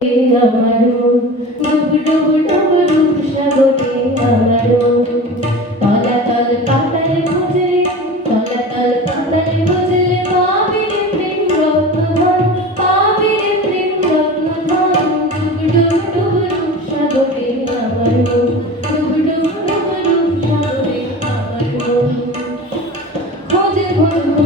আমারো ডুব ডুব ডুব ডুব সাগরে আমারো তলা তল পাতালে ভজলে তলা তল পাতালে ভজলে পাবিরে প্রেম রত্নধন পাবিরে প্রেম রত্নধন ডুব খোঁজে খোঁজ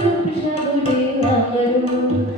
കൃഷ്ണ ഗുരുവായൂർ